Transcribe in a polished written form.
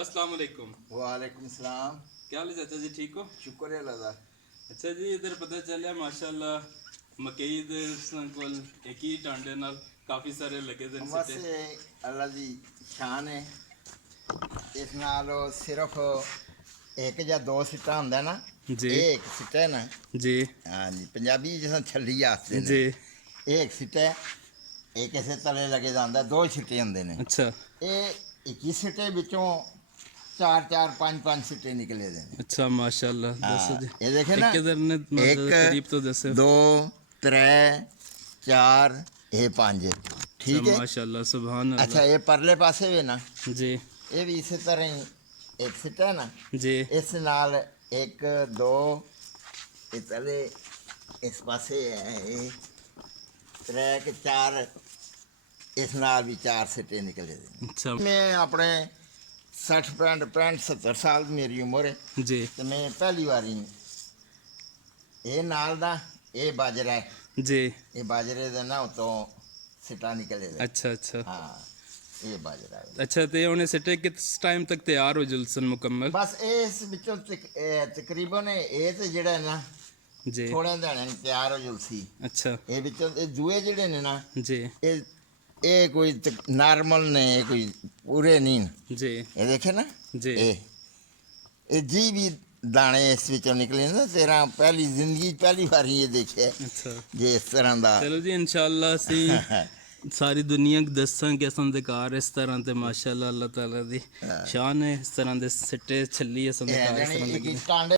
अस्सलाम वालेकुम। वालेकुम सलाम। क्या हाल है चाचा जी, ठीक हो? शुक्र है अल्लाह दा। अच्छा जी, इधर पता चलिया माशाल्लाह मकई दे कोल एक ही टांडे नाल काफ़ी सारे लगे दे न बस सिट्टे। ये अल्लाह दी शान है। इस नाल वो सिर्फ एक या दो सिट्टा होंदा ना, जी ये एक सिट्टा है ना। जी हाँ जी, पंजाबी जिस छली आखते ने। जी। ये एक सिट्टा है, एक इसे तले लगे जांदा, दो सिट्टे होंदे ने। अच्छा ये एक ही सिट्टे विचों चार चार पांच पांच सिट्टे निकले दे ने। अच्छा माशाल्लाह, दसो हाँ, जी। ये देखे ना, एक इधर ने एक करीब तो दसो। दो त्रै चार ये पांच, अच्छा ठीक है। माशाल्लाह, सुभान अच्छा, अल्लाह। ये परले पासे भी ना, जी ये भी इसी तरह ही एक सिट्टा है ना। जी इस नाल एक दो ये तले इस पासे है, ये त्रै के चार, इस नाल भी चार सिट्टे निकले दे। अच्छा मैं अपने 60 65 साल मेरी उम्र है, जी तो मैं पहली बारी ये नाल दा ये बाजरा है, जी। ये बाजरे दे ना उतों सिट्टा निकले दे। अच्छा अच्छा हाँ, ये बाजरा है। अच्छा। तो उन्हें सिट्टे किस टाइम तक तैयार हो जुलसन मुकम्मल? बस इस विचों तकरीबन ये तो जेड़ा है ना जी थोड़े दिहाड़े में तैयार हो जुलसी। अच्छा ये विचों ये दूए जेड़े ने ना, जी ये कोई नॉर्मल ने, ये कोई पूरे नहीं न। जी ये देखे ना, जी। ये जी भी दाने इस विचों निकले ना, तेरा पहली जिंदगी पहली बार ये देखे अच्छा जे इस तरह दा। चलो जी, इंशाअल्लाह सी सारी दुनिया को दसां कि असां दे घर इस तरह ते माशाअल्लाह अल्लाह ताला दी शान है। इस तरह दे सिट्टे छली असां दे घर इस जानी तरह एक लगे। टांडे